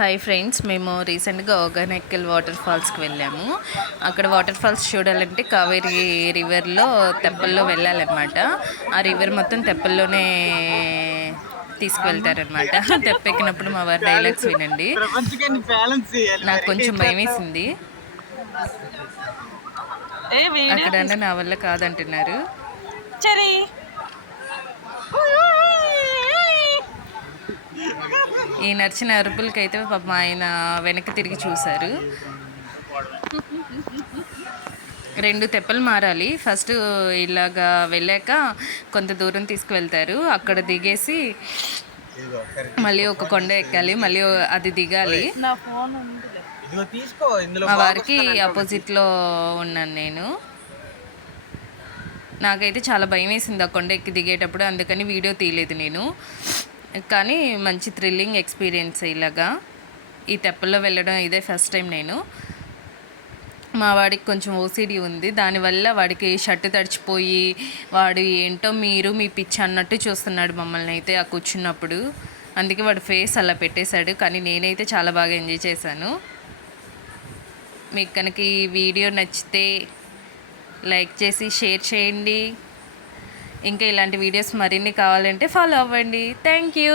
Hi friends, మేము రీసెంట్గా ఓగానెక్కల్ water ఫాల్స్కి వెళ్ళాము. అక్కడ వాటర్ ఫాల్స్ చూడాలంటే కావేరీ రివర్లో తెప్పల్లో వెళ్ళాలన్నమాట. ఆ రివర్ మొత్తం తెప్పల్లోనే తీసుకువెళ్తారనమాట. తెప్పెక్కినప్పుడు మా వారి డైలాగ్స్ వినండి. నాకు కొంచెం భయం వేసింది. అక్కడ నా వల్ల కాదంటున్నారు. ఈ నడిచిన అరుపులకైతే పాపం ఆయన వెనక్కి తిరిగి చూశారు. 2 తెప్పలు మారాలి. ఫస్ట్ ఇలాగా వెళ్ళాక కొంత దూరం తీసుకువెళ్తారు. అక్కడ దిగేసి మళ్ళీ ఒక కొండ ఎక్కాలి, మళ్ళీ అది దిగాలి. మా వారికి ఆపోజిట్లో ఉన్నాను నేను. నాకైతే చాలా భయం వేసింది ఆ కొండ ఎక్కి దిగేటప్పుడు, అందుకని వీడియో తీయలేదు నేను. కానీ మంచి థ్రిల్లింగ్ ఎక్స్పీరియన్స్. ఇలాగా ఈ తెప్పల్లో వెళ్ళడం ఇదే ఫస్ట్ టైం నేను. మా వాడికి కొంచెం ఓసిడి ఉంది, దానివల్ల వాడికి షర్టు తడిచిపోయి వాడు ఏంటో మీరు మీ పిచ్చి అన్నట్టు చూస్తున్నాడు మమ్మల్ని అయితే ఆ కూర్చున్నప్పుడు. అందుకే వాడు ఫేస్ అలా పెట్టేశాడు. కానీ నేనైతే చాలా బాగా ఎంజాయ్ చేశాను. మీకు కనుక ఈ వీడియో నచ్చితే లైక్ చేసి షేర్ చేయండి. ఇంకా ఇలాంటి వీడియోస్ మరిన్ని కావాలంటే ఫాలో అవ్వండి. Thank you.